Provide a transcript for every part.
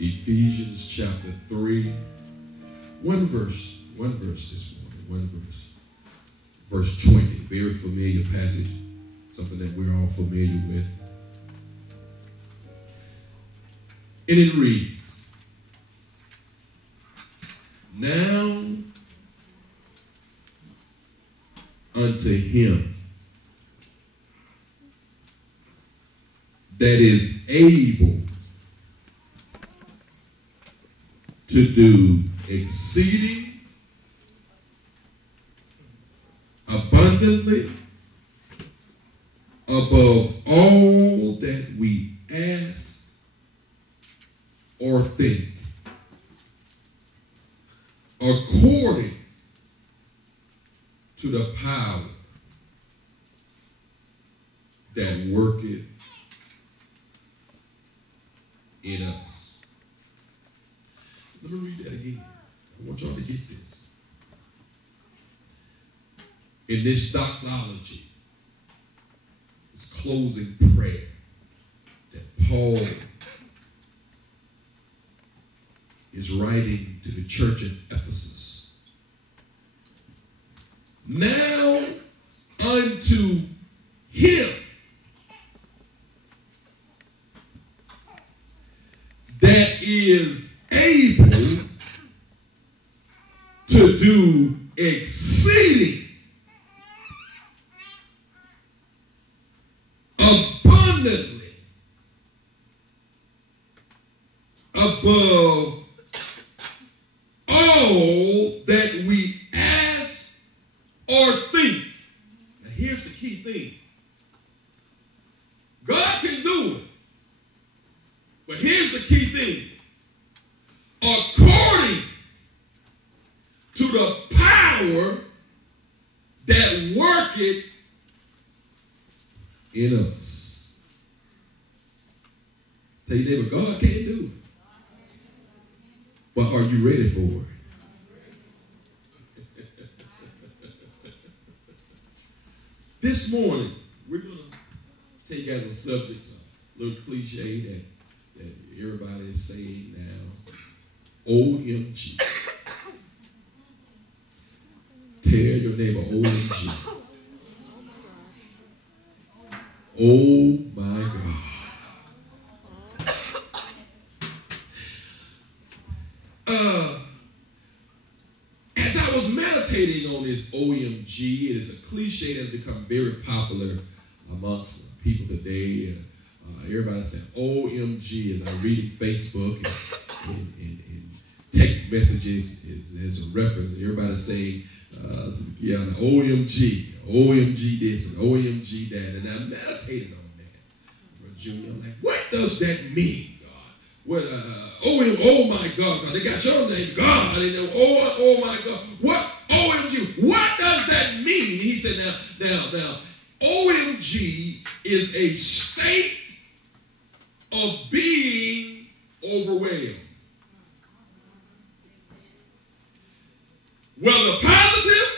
Ephesians chapter 3. One verse this morning. One verse. Verse 20. Very familiar passage. Something that we're all familiar with. And it reads, now unto him that is able to do exceeding abundantly above all that we ask or think, according to the power that worketh in us. Let me read that again. I want y'all to get this. In this doxology, this closing prayer that Paul is writing to the church in Ephesus. Now unto him that is able to do exceeding abundantly above all that we ask or think. Now here's the key thing. God can do it. But here's the key thing. According to the power that worketh in us. Tell your neighbor, God can't do it. But are you ready for it? This morning, we're going to take as a subject a little cliche that everybody is saying now. O.M.G. Tell your neighbor, O.M.G. Oh my God. As I was meditating on this O.M.G., it is a cliche that's become very popular amongst people today. Everybody's saying O.M.G. as I read Facebook and text messages as a reference. Everybody's saying, yeah, O.M.G. O.M.G. this and O.M.G. that. And I meditated on that. Junior, I'm like, what does that mean? What, oh my God, God, they got your name, God, and they know, oh my God, what, O.M.G., what does that mean? He said, now, O.M.G. is a state of being overwhelmed. Whether positive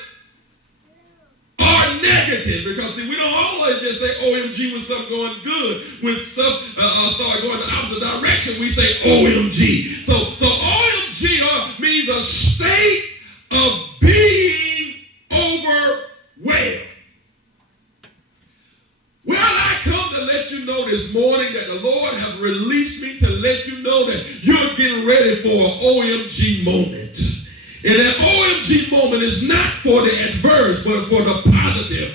or negative, because see, we don't always just say O.M.G. when something going good. When stuff start going the opposite direction, we say O.M.G. So O.M.G. means a state of being overwhelmed. Well, I come to let you know this morning that the Lord has released me to let you know that you're getting ready for an O.M.G. moment. And that O.M.G. moment is not for the adverse, but for the positive.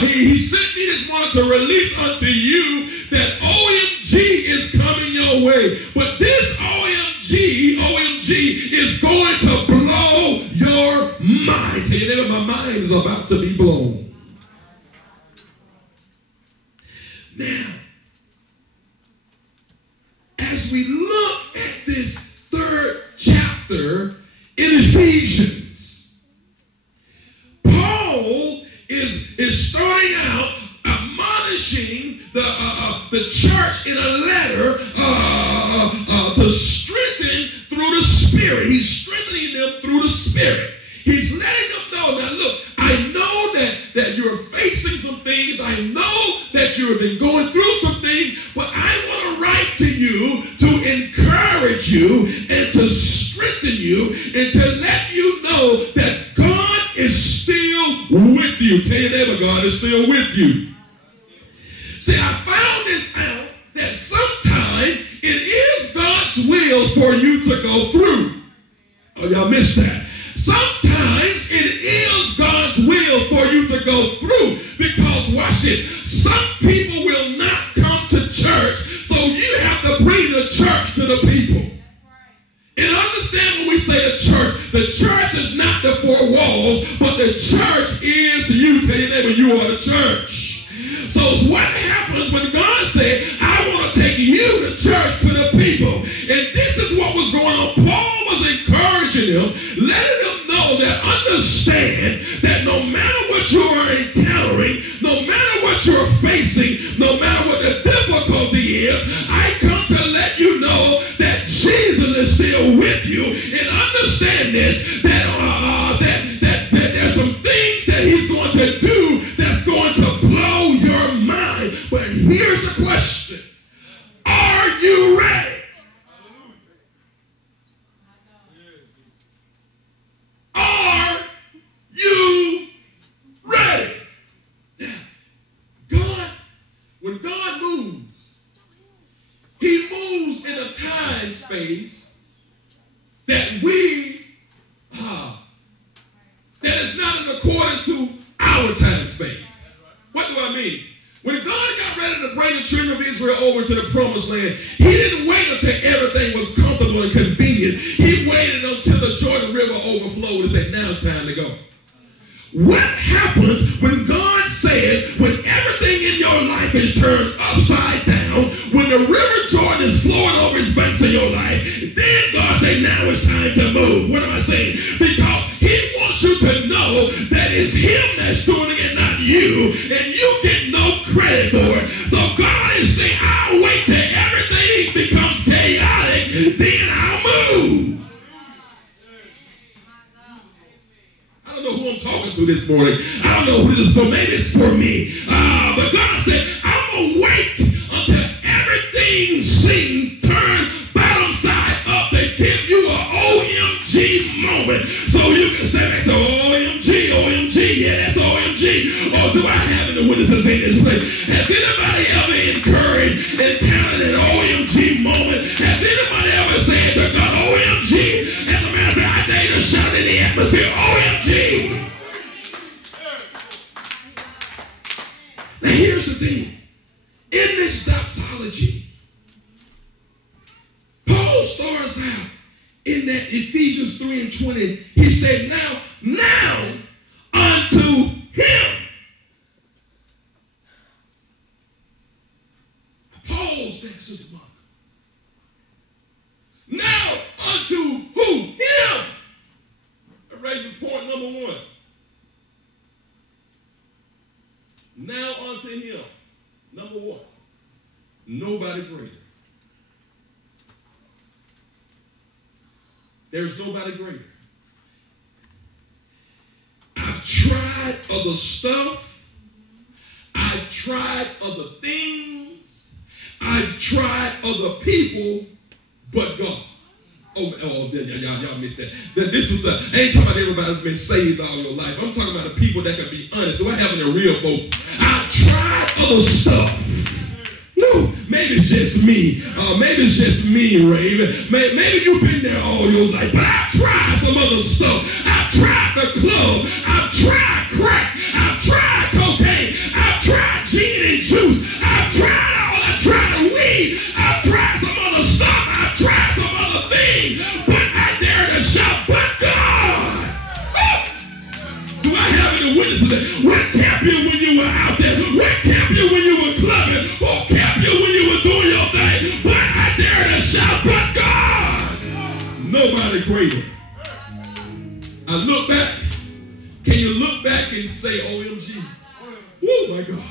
He sent me this morning to release unto you that O.M.G. is coming your way. But this O.M.G. is going to blow your mind. Tell you, my mind is about to be blown. Now, as we look at this third chapter in Ephesians, Paul is starting out admonishing the church in a letter to strengthen through the Spirit. He's strengthening them through the Spirit. He's letting them know, now look, I know that you're facing some things. I know that you have been going through some things, but I want to write to you to encourage you you and to strengthen you and to let you know that God is still with you. Tell your neighbor, God is still with you. See, I found this out that sometimes it is God's will for you to go through. Oh, y'all missed that. Sometimes it is God's will for you to go through because, watch this, some people will not come to church, so you have to bring the church to the people. And understand when we say the church is not the four walls, but the church is you. Tell your neighbor, you are the church. So what happens when God said, I want to take you, the church, to the people? And this is what was going on. Paul was encouraging them, letting them know that understand that no matter what you are encountering, no matter what you're facing, no matter what the difficulty is, I come to let you know that Jesus is still with you. And understand this, that there's some things that he's going to do that's going to blow your mind. But here's the question. Are you ready? Are you ready? Yeah. God, when God moves, he moves in a time space that that is not in accordance to our time space. What do I mean? When God got ready to bring the children of Israel over to the promised land, he didn't wait until everything was comfortable and convenient. He waited until the Jordan River overflowed and said, now it's time to go. What happens when God says, when everything in your life is turned upside down, when the river Jordan is flowing over its banks in your life, then God says, now it's time to move. What am I saying? Because he wants you to know that it's him that's doing it and not you, and you get no credit for it. So God is saying, I'll wait till everything becomes chaotic, then I'll move. I don't know who I'm talking to this morning. I don't know who this is for. Maybe it's for me. But God said, I'm going to wait until everything seems turned bottom side up. They give you an O.M.G. moment so you can stand back and say, O.M.G., O.M.G., yeah, that's O.M.G. Or do I have any witnesses in this place? Has anybody ever encountered an O.M.G. moment? Has anybody ever said to God, O.M.G.? As a matter of fact, I dare you to shout in the atmosphere, O.M.G. Now here's the thing. In this doxology, Paul starts out in that Ephesians 3:20. He said, now unto him. Pause that, Sister Mark. Now unto who? Him. That raises point number one. Now unto him. Number one. Nobody greater. There's nobody greater. I've tried other stuff. I've tried other things. I've tried other people, but God. Y'all missed that. This was I ain't talking about everybody that's been saved all your life. I'm talking about the people that can be honest. Do I have any real folks? I've tried other stuff. No, maybe it's just me. Maybe it's just me, Raven. Maybe you've been there all your life. But I've tried some other stuff. I've tried the club. I've tried crack. I've tried cocaine. I've tried gin and juice. I've tried weed. I've tried some other stuff. I've tried some other things. But I dare to shout, but God. Do I have any witnesses that? What kept you when you were out there? What kept you when you were clubbing? Who kept you when you were doing your thing? But I dare to shout, but God. Nobody greater. I look back. Can you look back and say O.M.G.? Oh my God.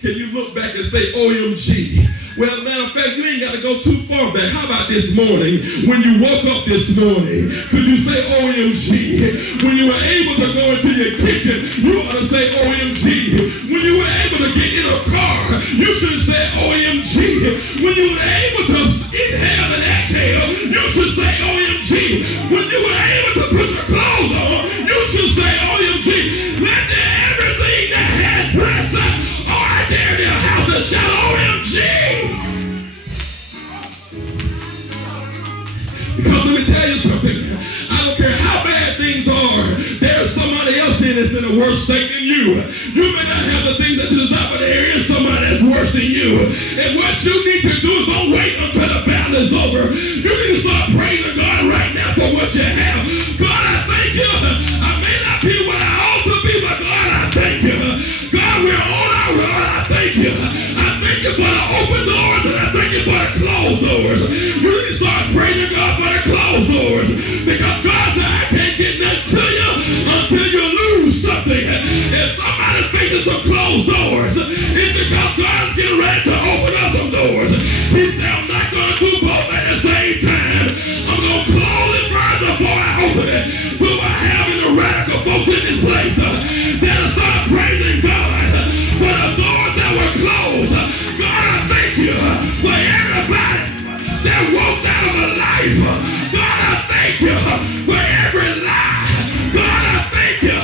Can you look back and say O.M.G.? Well, matter of fact, you ain't got to go too far back. How about this morning? When you woke up this morning, could you say O.M.G.? When you were able to go into your kitchen, you ought to say O.M.G. When you were able to get in a car, you should say O.M.G. When you were able to inhale and exhale, you in a worse state than you. You may not have the things that you desire, but there is somebody that's worse than you. And what you need to do is don't wait until the battle is over. You need to start praising God right now for what you have. God, I thank you. I may not be what I ought to be, but God, I thank you. God, we're on our road. I thank you. I thank you for the open doors, and I thank you for the closed doors. You need to start praising God for the closed doors, because God said, I can't get nothing to you until you lose something. If somebody's facing some closed doors, it's because God's getting ready to open up some doors. He said, I'm not going to do both at the same time. I'm going to close it first before I open it. Who I have in the radical folks in this place that'll start praising God for the doors that were closed. God, I thank you for everybody that walked out of a life. God, I thank you for every lie. God, I thank you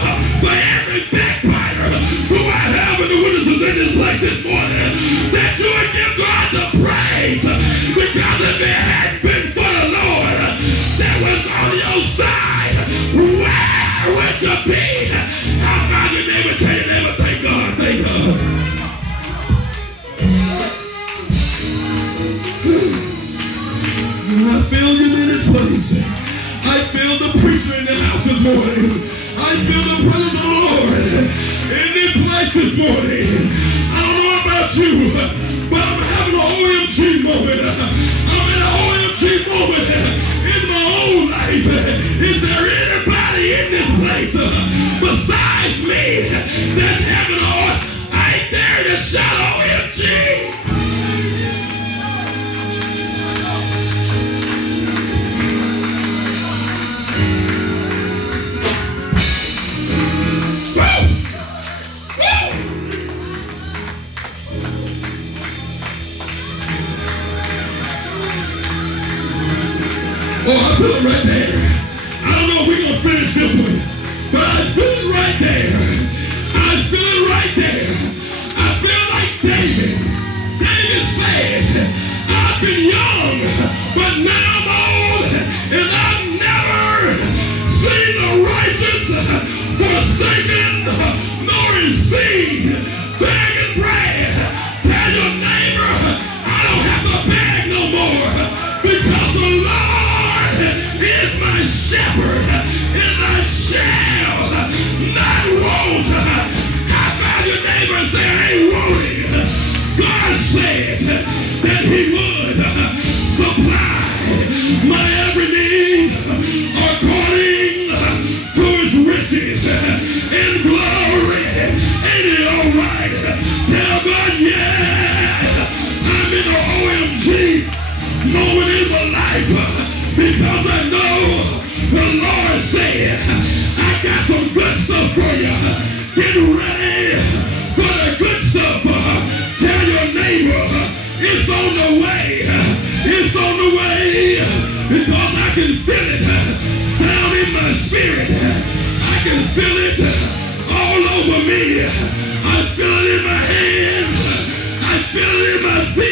for every backbiter who I have in the witnesses in this place this morning, that you would give God the praise, because if it hadn't been for the Lord that was on your side, where would you be? How about your neighbor tell your neighbor, thank God, thank God. I feel you in this place. I feel the preacher in the house this morning. I feel the presence of the Lord in this place this morning. I don't know about you, but I'm having an O.M.G moment. I'm in an O.M.G moment in my own life. Is there anybody in this place besides me that's having I dare to shout O.M.G? Oh, I feel it right there. I don't know if we're going to finish this one, but I feel it right there. I feel it right there. I feel like David. David says, I've been young, but now I'm old, and I've never seen the righteous forsaken, nor his seed begging bread. Tell your neighbor, I don't have to beg no more, because the Lord is my shepherd, and I shall not want. How about your neighbor say, I ain't wanting? God said that he would supply my every need according to his riches and glory. Ain't it all right? Tell God, yeah, I'm in the O.M.G moment in my life, because I know the Lord said, I got some good stuff for you. Get ready for the good stuff. Tell your neighbor, it's on the way. It's on the way, because I can feel it down in my spirit. I can feel it all over me. I feel it in my hands. I feel it in my feet.